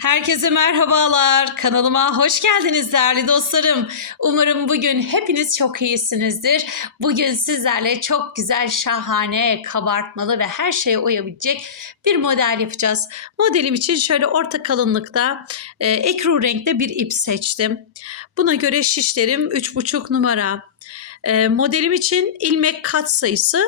Herkese merhabalar. Kanalıma hoş geldiniz değerli dostlarım. Umarım bugün hepiniz çok iyisinizdir. Bugün sizlerle çok güzel, şahane, kabartmalı ve her şeye uyabilecek bir model yapacağız. Modelim için şöyle orta kalınlıkta e, ekru renkte bir ip seçtim. Buna göre şişlerim 3,5 numara. E, modelim için ilmek kat sayısı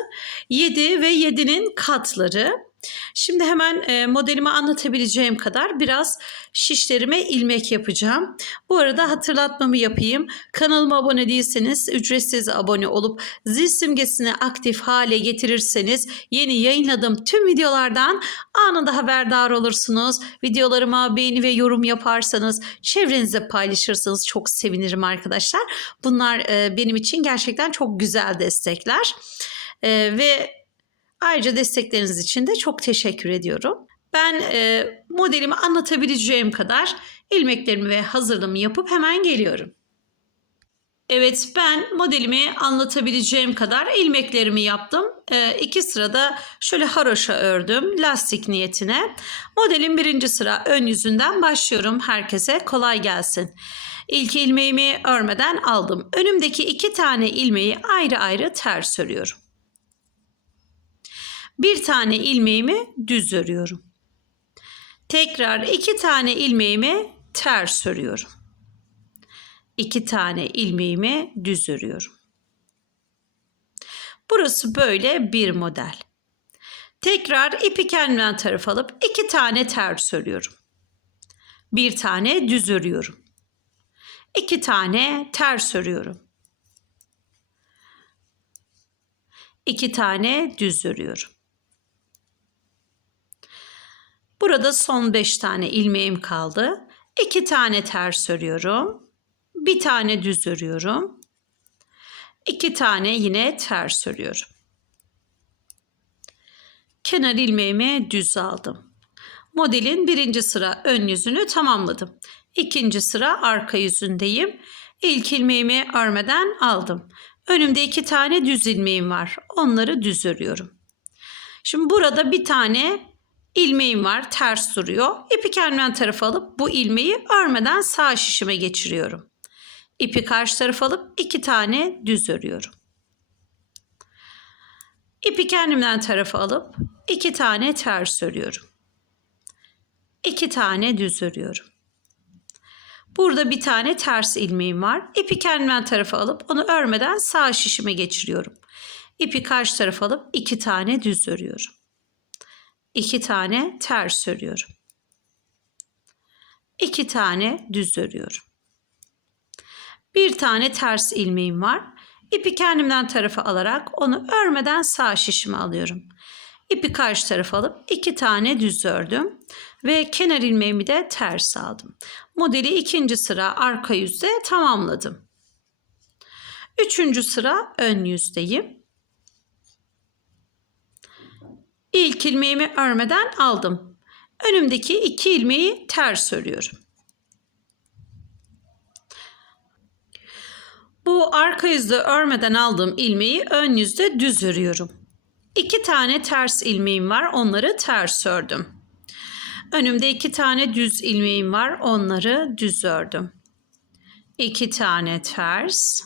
7 ve 7'nin katları. Şimdi hemen e, modelimi anlatabileceğim kadar biraz şişlerime ilmek yapacağım. Bu arada hatırlatmamı yapayım. Kanalıma abone değilseniz ücretsiz abone olup zil simgesini aktif hale getirirseniz yeni yayınladığım tüm videolardan anında haberdar olursunuz. Videolarıma beğeni ve yorum yaparsanız çevrenizde paylaşırsanız çok sevinirim arkadaşlar. Bunlar e, benim için gerçekten çok güzel destekler. E, ve Ayrıca destekleriniz için de çok teşekkür ediyorum. Ben e, modelimi anlatabileceğim kadar ilmeklerimi ve hazırlığımı yapıp hemen geliyorum. Evet ben modelimi anlatabileceğim kadar ilmeklerimi yaptım. E, iki sırada şöyle haroşa ördüm lastik niyetine. Modelin birinci sıra ön yüzünden başlıyorum. Herkese kolay gelsin. İlk ilmeğimi örmeden aldım. Önümdeki iki tane ilmeği ayrı ayrı ters örüyorum. Bir tane ilmeğimi düz örüyorum. Tekrar iki tane ilmeğimi ters örüyorum. İki tane ilmeğimi düz örüyorum. Burası böyle bir model. Tekrar ipi kendimden taraf alıp iki tane ters örüyorum. Bir tane düz örüyorum. İki tane ters örüyorum. İki tane düz örüyorum. Burada son 5 tane ilmeğim kaldı. 2 tane ters örüyorum. Bir tane düz örüyorum. 2 tane yine ters örüyorum. Kenar ilmeğimi düz aldım. Modelin birinci sıra ön yüzünü tamamladım. İkinci sıra arka yüzündeyim. İlk ilmeğimi örmeden aldım. Önümde iki tane düz ilmeğim var. Onları düz örüyorum. Şimdi burada bir tane ilmeğim var ters duruyor. İpi kendimden tarafa alıp bu ilmeği örmeden sağ şişime geçiriyorum. İpi karşı tarafa alıp iki tane düz örüyorum. İpi kendimden tarafa alıp iki tane ters örüyorum. İki tane düz örüyorum. Burada bir tane ters ilmeğim var. İpi kendimden tarafa alıp onu örmeden sağ şişime geçiriyorum. İpi karşı tarafa alıp iki tane düz örüyorum iki tane ters örüyorum. İki tane düz örüyorum. Bir tane ters ilmeğim var. İpi kendimden tarafa alarak onu örmeden sağ şişime alıyorum. İpi karşı tarafa alıp iki tane düz ördüm ve kenar ilmeğimi de ters aldım. Modeli ikinci sıra arka yüzde tamamladım. Üçüncü sıra ön yüzdeyim. İlk ilmeğimi örmeden aldım. Önümdeki iki ilmeği ters örüyorum. Bu arka yüzde örmeden aldığım ilmeği ön yüzde düz örüyorum. İki tane ters ilmeğim var. Onları ters ördüm. Önümde iki tane düz ilmeğim var. Onları düz ördüm. İki tane ters.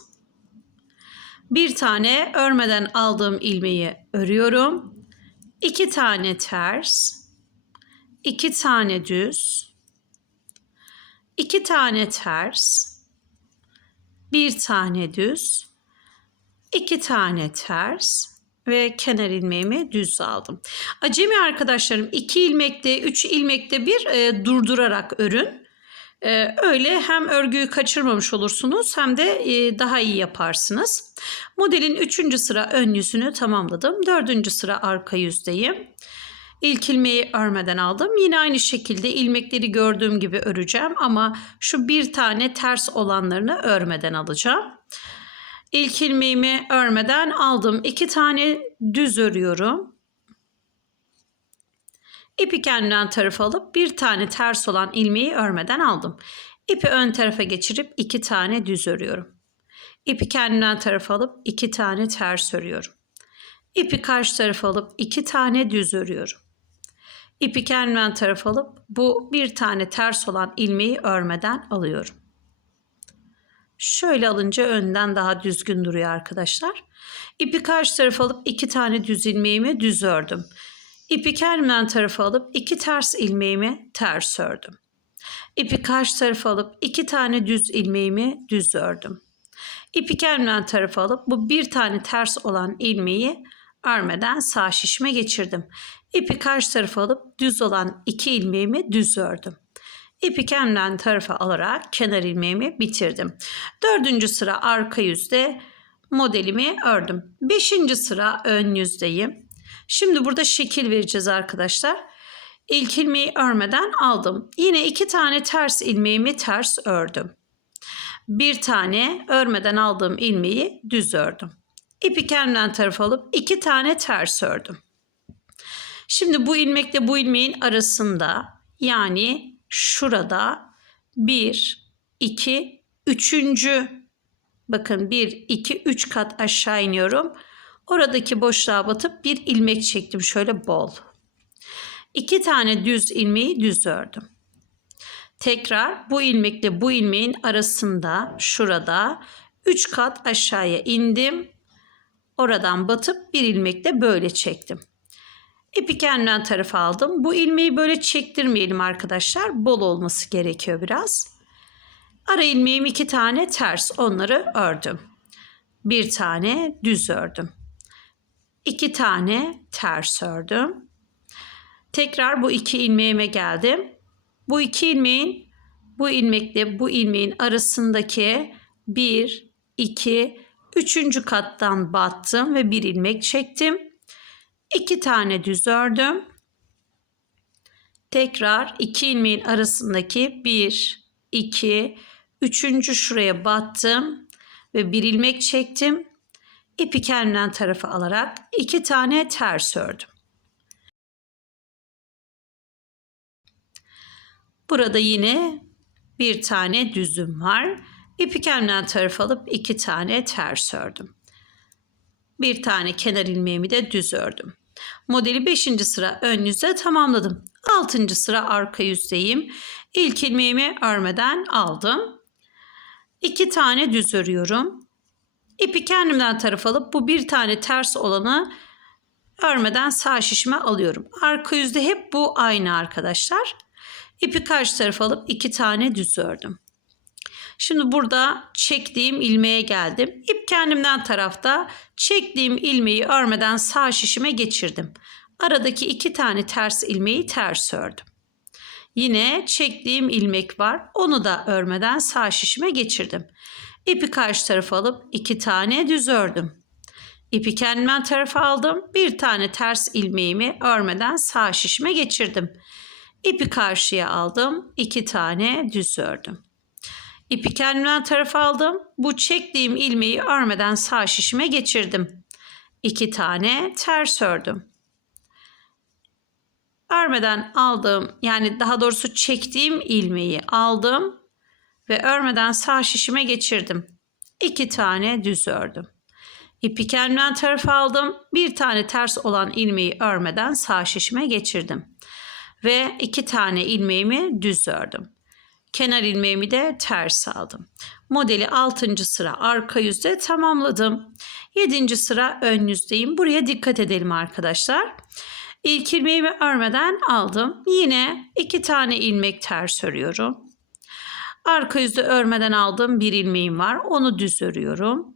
Bir tane örmeden aldığım ilmeği örüyorum. 2 tane ters, 2 tane düz, 2 tane ters, 1 tane düz, 2 tane ters ve kenar ilmeğimi düz aldım. Acemi arkadaşlarım 2 ilmekte 3 ilmekte bir e, durdurarak örün. Ee, öyle hem örgüyü kaçırmamış olursunuz hem de e, daha iyi yaparsınız. Modelin 3. sıra ön yüzünü tamamladım. 4. sıra arka yüzdeyim. İlk ilmeği örmeden aldım. Yine aynı şekilde ilmekleri gördüğüm gibi öreceğim ama şu bir tane ters olanlarını örmeden alacağım. İlk ilmeğimi örmeden aldım. İki tane düz örüyorum. İpi kendimden tarafa alıp bir tane ters olan ilmeği örmeden aldım. İpi ön tarafa geçirip iki tane düz örüyorum. İpi kendimden tarafa alıp iki tane ters örüyorum. İpi karşı tarafa alıp iki tane düz örüyorum. İpi kendimden taraf alıp bu bir tane ters olan ilmeği örmeden alıyorum. Şöyle alınca önden daha düzgün duruyor arkadaşlar. İpi karşı tarafa alıp iki tane düz ilmeğimi düz ördüm. İpi kendimden tarafa alıp iki ters ilmeğimi ters ördüm. İpi karşı tarafa alıp iki tane düz ilmeğimi düz ördüm. İpi kendimden tarafa alıp bu bir tane ters olan ilmeği örmeden sağ şişime geçirdim. İpi karşı tarafa alıp düz olan iki ilmeğimi düz ördüm. İpi kendimden tarafa alarak kenar ilmeğimi bitirdim. Dördüncü sıra arka yüzde modelimi ördüm. Beşinci sıra ön yüzdeyim. Şimdi burada şekil vereceğiz arkadaşlar. İlk ilmeği örmeden aldım. Yine iki tane ters ilmeğimi ters ördüm. Bir tane örmeden aldığım ilmeği düz ördüm. İpi kendimden tarafa alıp iki tane ters ördüm. Şimdi bu ilmekle bu ilmeğin arasında yani şurada bir, iki, üçüncü bakın bir, iki, üç kat aşağı iniyorum. Oradaki boşluğa batıp bir ilmek çektim şöyle bol. İki tane düz ilmeği düz ördüm. Tekrar bu ilmekle bu ilmeğin arasında şurada 3 kat aşağıya indim. Oradan batıp bir ilmekle böyle çektim. İpi kendimden tarafa aldım. Bu ilmeği böyle çektirmeyelim arkadaşlar. Bol olması gerekiyor biraz. Ara ilmeğim iki tane ters. Onları ördüm. Bir tane düz ördüm. İki tane ters ördüm. Tekrar bu iki ilmeğime geldim. Bu iki ilmeğin bu ilmekle bu ilmeğin arasındaki bir, iki, üçüncü kattan battım ve bir ilmek çektim. İki tane düz ördüm. Tekrar iki ilmeğin arasındaki bir, iki, üçüncü şuraya battım ve bir ilmek çektim. İpi kendimden tarafa alarak iki tane ters ördüm. Burada yine bir tane düzüm var. İpi kendimden taraf alıp iki tane ters ördüm. Bir tane kenar ilmeğimi de düz ördüm. Modeli 5. sıra ön yüzde tamamladım. 6. sıra arka yüzdeyim. İlk ilmeğimi örmeden aldım. İki tane düz örüyorum. İpi kendimden taraf alıp bu bir tane ters olanı örmeden sağ şişime alıyorum. Arka yüzde hep bu aynı arkadaşlar. İpi karşı tarafa alıp iki tane düz ördüm. Şimdi burada çektiğim ilmeğe geldim. İp kendimden tarafta çektiğim ilmeği örmeden sağ şişime geçirdim. Aradaki iki tane ters ilmeği ters ördüm. Yine çektiğim ilmek var. Onu da örmeden sağ şişime geçirdim. İpi karşı tarafa alıp iki tane düz ördüm. İpi kendimden tarafa aldım. Bir tane ters ilmeğimi örmeden sağ şişime geçirdim. İpi karşıya aldım. iki tane düz ördüm. İpi kendimden tarafa aldım. Bu çektiğim ilmeği örmeden sağ şişime geçirdim. İki tane ters ördüm. Örmeden aldığım yani daha doğrusu çektiğim ilmeği aldım ve örmeden sağ şişime geçirdim. İki tane düz ördüm. İpi kendimden tarafa aldım. Bir tane ters olan ilmeği örmeden sağ şişime geçirdim ve iki tane ilmeğimi düz ördüm. Kenar ilmeğimi de ters aldım. Modeli 6. sıra arka yüzde tamamladım. 7. sıra ön yüzdeyim. Buraya dikkat edelim arkadaşlar. İlk ilmeğimi örmeden aldım. Yine iki tane ilmek ters örüyorum. Arka yüzde örmeden aldığım bir ilmeğim var. Onu düz örüyorum.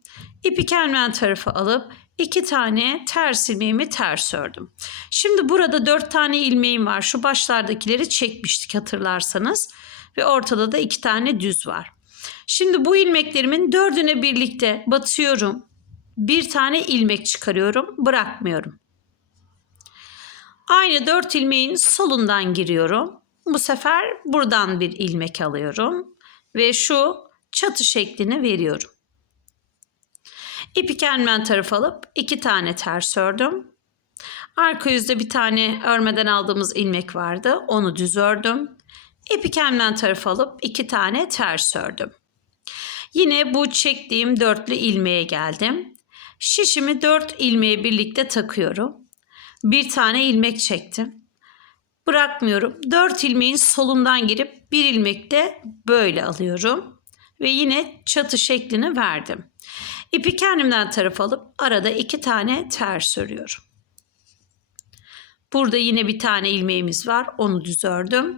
İpi kendimden tarafa alıp iki tane ters ilmeğimi ters ördüm. Şimdi burada dört tane ilmeğim var. Şu başlardakileri çekmiştik hatırlarsanız. Ve ortada da iki tane düz var. Şimdi bu ilmeklerimin dördüne birlikte batıyorum. Bir tane ilmek çıkarıyorum. Bırakmıyorum. Aynı dört ilmeğin solundan giriyorum. Bu sefer buradan bir ilmek alıyorum. Ve şu çatı şeklini veriyorum. İpi kendimden taraf alıp iki tane ters ördüm. Arka yüzde bir tane örmeden aldığımız ilmek vardı. Onu düz ördüm. İpi kendimden taraf alıp iki tane ters ördüm. Yine bu çektiğim dörtlü ilmeğe geldim. Şişimi dört ilmeğe birlikte takıyorum. Bir tane ilmek çektim. Bırakmıyorum. 4 ilmeğin solundan girip bir ilmek de böyle alıyorum. Ve yine çatı şeklini verdim. İpi kendimden taraf alıp arada iki tane ters örüyorum. Burada yine bir tane ilmeğimiz var. Onu düz ördüm.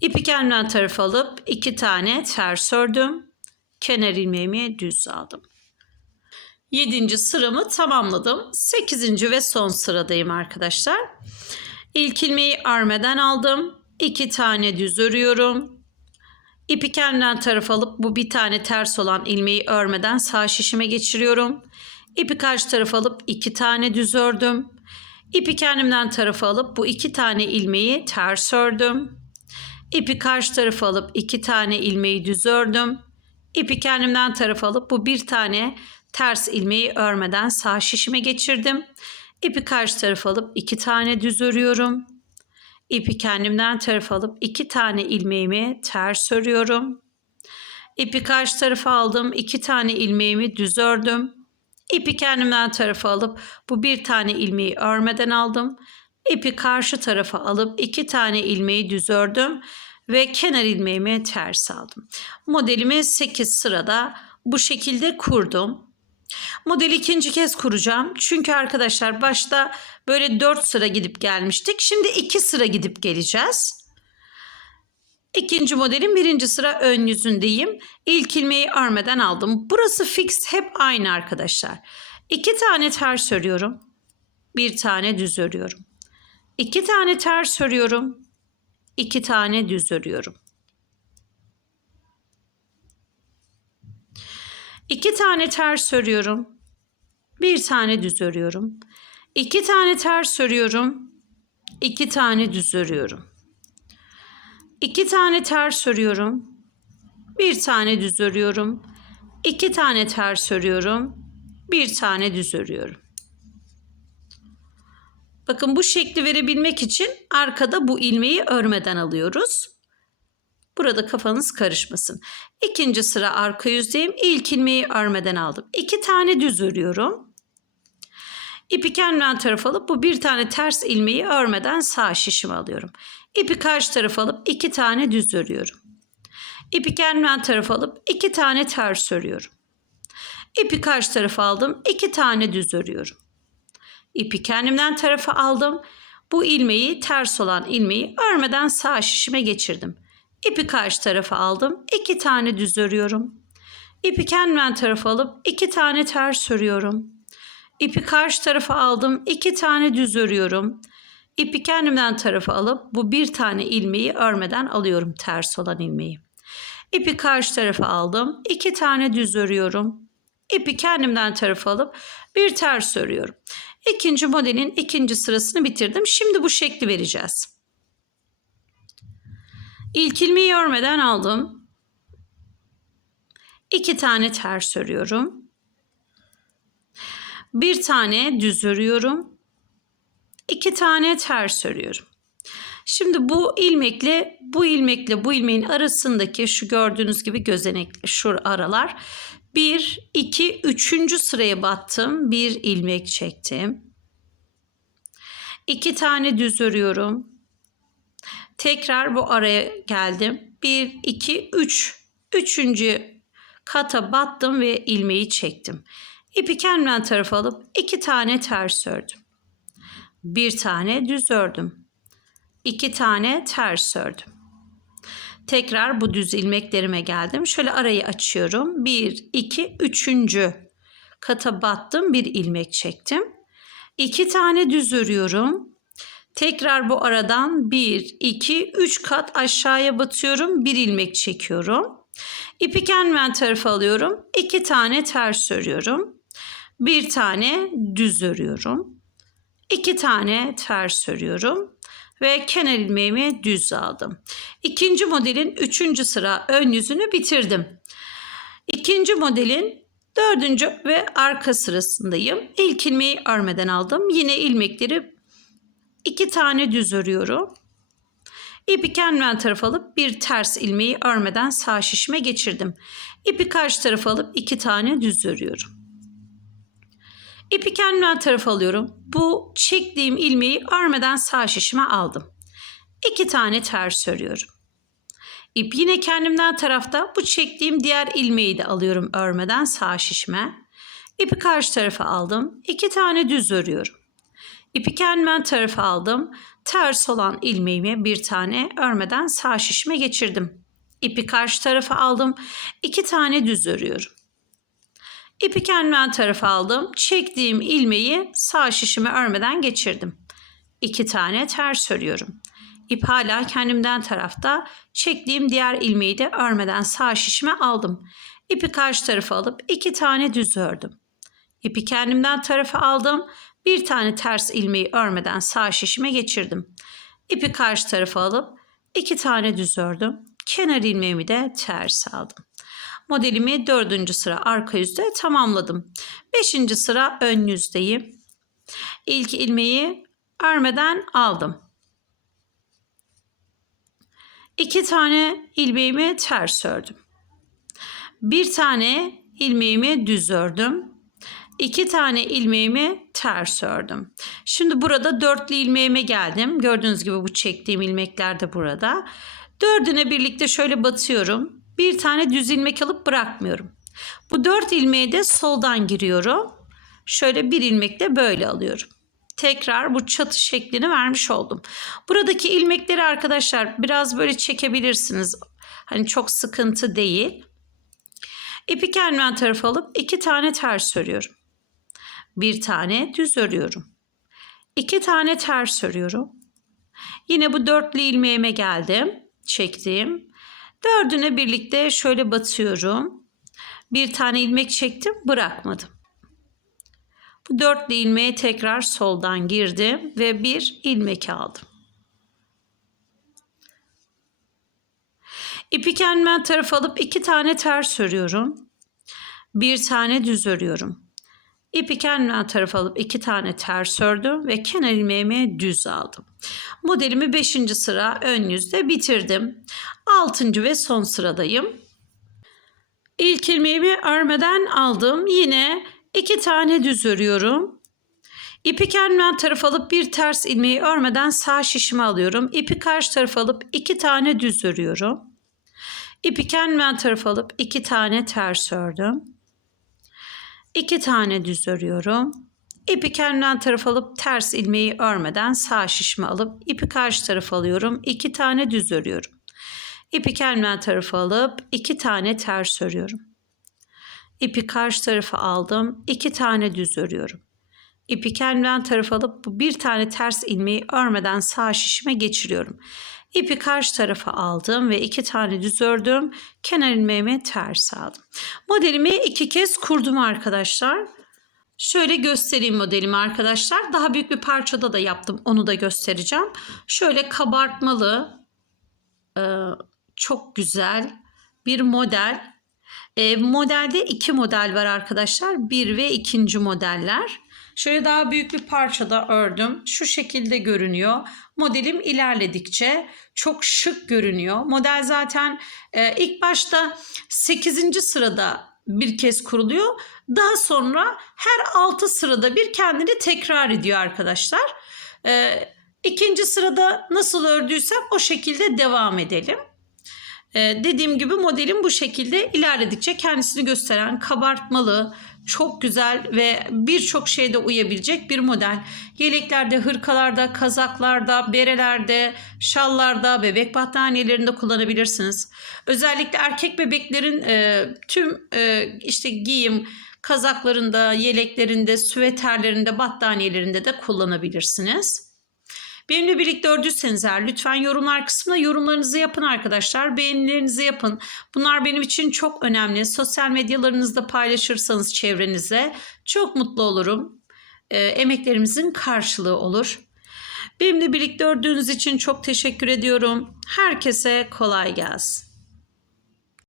İpi kendimden taraf alıp iki tane ters ördüm. Kenar ilmeğimi düz aldım. Yedinci sıramı tamamladım. Sekizinci ve son sıradayım arkadaşlar. İlk ilmeği örmeden aldım. İki tane düz örüyorum. İpi kendimden taraf alıp bu bir tane ters olan ilmeği örmeden sağ şişime geçiriyorum. İpi karşı tarafa alıp iki tane düz ördüm. İpi kendimden tarafa alıp bu iki tane ilmeği ters ördüm. İpi karşı tarafa alıp iki tane ilmeği düz ördüm. İpi kendimden tarafa alıp bu bir tane ters ilmeği örmeden sağ şişime geçirdim. İpi karşı tarafa alıp iki tane düz örüyorum. İpi kendimden tarafa alıp iki tane ilmeğimi ters örüyorum. İpi karşı tarafa aldım. iki tane ilmeğimi düz ördüm. İpi kendimden tarafa alıp bu bir tane ilmeği örmeden aldım. İpi karşı tarafa alıp iki tane ilmeği düz ördüm ve kenar ilmeğimi ters aldım. Modelimi 8 sırada bu şekilde kurdum. Modeli ikinci kez kuracağım. Çünkü arkadaşlar başta böyle 4 sıra gidip gelmiştik. Şimdi 2 sıra gidip geleceğiz. İkinci modelin birinci sıra ön yüzündeyim. İlk ilmeği örmeden aldım. Burası fix hep aynı arkadaşlar. İki tane ters örüyorum. Bir tane düz örüyorum. İki tane ters örüyorum. İki tane düz örüyorum. İki tane ters örüyorum. Bir tane düz örüyorum. İki tane ters örüyorum. İki tane düz örüyorum. İki tane ters örüyorum. Bir tane düz örüyorum. İki tane ters örüyorum. Bir tane düz örüyorum. Bakın bu şekli verebilmek için arkada bu ilmeği örmeden alıyoruz. Burada kafanız karışmasın. İkinci sıra arka yüzdeyim. İlk ilmeği örmeden aldım. İki tane düz örüyorum. İpi kendimden taraf alıp bu bir tane ters ilmeği örmeden sağ şişime alıyorum. İpi karşı tarafa alıp iki tane düz örüyorum. İpi kendimden taraf alıp iki tane ters örüyorum. İpi karşı tarafa aldım. iki tane düz örüyorum. İpi kendimden tarafa aldım. Bu ilmeği ters olan ilmeği örmeden sağ şişime geçirdim. İpi karşı tarafa aldım. iki tane düz örüyorum. İpi kendimden tarafa alıp iki tane ters örüyorum. İpi karşı tarafa aldım. iki tane düz örüyorum. İpi kendimden tarafa alıp bu bir tane ilmeği örmeden alıyorum ters olan ilmeği. İpi karşı tarafa aldım. iki tane düz örüyorum. İpi kendimden tarafa alıp bir ters örüyorum. İkinci modelin ikinci sırasını bitirdim. Şimdi bu şekli vereceğiz. İlk ilmeği örmeden aldım. İki tane ters örüyorum. Bir tane düz örüyorum. İki tane ters örüyorum. Şimdi bu ilmekle bu ilmekle bu ilmeğin arasındaki şu gördüğünüz gibi gözenekli şu aralar 1, 2, 3. sıraya battım. Bir ilmek çektim. 2 tane düz örüyorum. Tekrar bu araya geldim. 1, 2, 3. Üçüncü kata battım ve ilmeği çektim. İpi kendimden tarafa alıp iki tane ters ördüm. Bir tane düz ördüm. İki tane ters ördüm. Tekrar bu düz ilmeklerime geldim. Şöyle arayı açıyorum. Bir, iki, üçüncü kata battım. Bir ilmek çektim. İki tane düz örüyorum. Tekrar bu aradan bir, iki, üç kat aşağıya batıyorum. Bir ilmek çekiyorum. İpi kendimden tarafa alıyorum. İki tane ters örüyorum. Bir tane düz örüyorum. İki tane ters örüyorum ve kenar ilmeğimi düz aldım. İkinci modelin üçüncü sıra ön yüzünü bitirdim. İkinci modelin dördüncü ve arka sırasındayım. İlk ilmeği örmeden aldım. Yine ilmekleri iki tane düz örüyorum. İpi kendimden tarafa alıp bir ters ilmeği örmeden sağ şişime geçirdim. İpi karşı tarafa alıp iki tane düz örüyorum. İpi kendimden tarafa alıyorum. Bu çektiğim ilmeği örmeden sağ şişime aldım. iki tane ters örüyorum. İp yine kendimden tarafta bu çektiğim diğer ilmeği de alıyorum örmeden sağ şişime. İpi karşı tarafa aldım. iki tane düz örüyorum. İpi kendimden tarafa aldım. Ters olan ilmeğimi bir tane örmeden sağ şişime geçirdim. İpi karşı tarafa aldım. iki tane düz örüyorum. İpi kendimden tarafa aldım. Çektiğim ilmeği sağ şişime örmeden geçirdim. İki tane ters örüyorum. İp hala kendimden tarafta. Çektiğim diğer ilmeği de örmeden sağ şişime aldım. İpi karşı tarafa alıp iki tane düz ördüm. İpi kendimden tarafa aldım. Bir tane ters ilmeği örmeden sağ şişime geçirdim. İpi karşı tarafa alıp iki tane düz ördüm. Kenar ilmeğimi de ters aldım. Modelimi dördüncü sıra arka yüzde tamamladım. Beşinci sıra ön yüzdeyim. İlk ilmeği örmeden aldım. İki tane ilmeğimi ters ördüm. Bir tane ilmeğimi düz ördüm. İki tane ilmeğimi ters ördüm. Şimdi burada dörtlü ilmeğime geldim. Gördüğünüz gibi bu çektiğim ilmekler de burada. Dördüne birlikte şöyle batıyorum. Bir tane düz ilmek alıp bırakmıyorum. Bu dört ilmeğe de soldan giriyorum. Şöyle bir ilmek de böyle alıyorum. Tekrar bu çatı şeklini vermiş oldum. Buradaki ilmekleri arkadaşlar biraz böyle çekebilirsiniz. Hani çok sıkıntı değil. İpi kendimden tarafa alıp iki tane ters örüyorum. Bir tane düz örüyorum. İki tane ters örüyorum. Yine bu dörtlü ilmeğime geldim. Çektim. Dördüne birlikte şöyle batıyorum. Bir tane ilmek çektim bırakmadım. Bu dörtlü ilmeğe tekrar soldan girdim ve bir ilmek aldım. İpi kendimden tarafa alıp iki tane ters örüyorum. Bir tane düz örüyorum. İpi kendimden tarafa alıp iki tane ters ördüm ve kenar ilmeğimi düz aldım. Modelimi 5. sıra ön yüzde bitirdim. 6. ve son sıradayım. İlk ilmeğimi örmeden aldım. Yine iki tane düz örüyorum. İpi kendimden tarafa alıp bir ters ilmeği örmeden sağ şişime alıyorum. İpi karşı tarafa alıp iki tane düz örüyorum. İpi kendimden tarafa alıp iki tane ters ördüm. İki tane düz örüyorum. İpi kendimden tarafa alıp ters ilmeği örmeden sağ şişime alıp ipi karşı tarafa alıyorum. İki tane düz örüyorum. İpi kendimden tarafa alıp iki tane ters örüyorum. İpi karşı tarafa aldım. iki tane düz örüyorum. İpi kendimden tarafa alıp bir tane ters ilmeği örmeden sağ şişime geçiriyorum. İpi karşı tarafa aldım ve iki tane düz ördüm. Kenar ilmeğimi ters aldım. Modelimi iki kez kurdum arkadaşlar. Şöyle göstereyim modelimi arkadaşlar. Daha büyük bir parçada da yaptım. Onu da göstereceğim. Şöyle kabartmalı e, çok güzel bir model. E, modelde iki model var arkadaşlar. Bir ve ikinci modeller. Şöyle daha büyük bir parçada ördüm. Şu şekilde görünüyor. Modelim ilerledikçe çok şık görünüyor. Model zaten e, ilk başta 8. sırada bir kez kuruluyor. Daha sonra her 6 sırada bir kendini tekrar ediyor arkadaşlar. E, ikinci sırada nasıl ördüysem o şekilde devam edelim. Ee, dediğim gibi modelim bu şekilde ilerledikçe kendisini gösteren kabartmalı, çok güzel ve birçok şeyde uyabilecek bir model. Yeleklerde, hırkalarda, kazaklarda, berelerde, şallarda, bebek battaniyelerinde kullanabilirsiniz. Özellikle erkek bebeklerin e, tüm e, işte giyim kazaklarında, yeleklerinde, süveterlerinde, battaniyelerinde de kullanabilirsiniz. Benimle birlikte ördüyseniz lütfen yorumlar kısmına yorumlarınızı yapın arkadaşlar. Beğenilerinizi yapın. Bunlar benim için çok önemli. Sosyal medyalarınızda paylaşırsanız çevrenize çok mutlu olurum. E, emeklerimizin karşılığı olur. Benimle birlikte ördüğünüz için çok teşekkür ediyorum. Herkese kolay gelsin.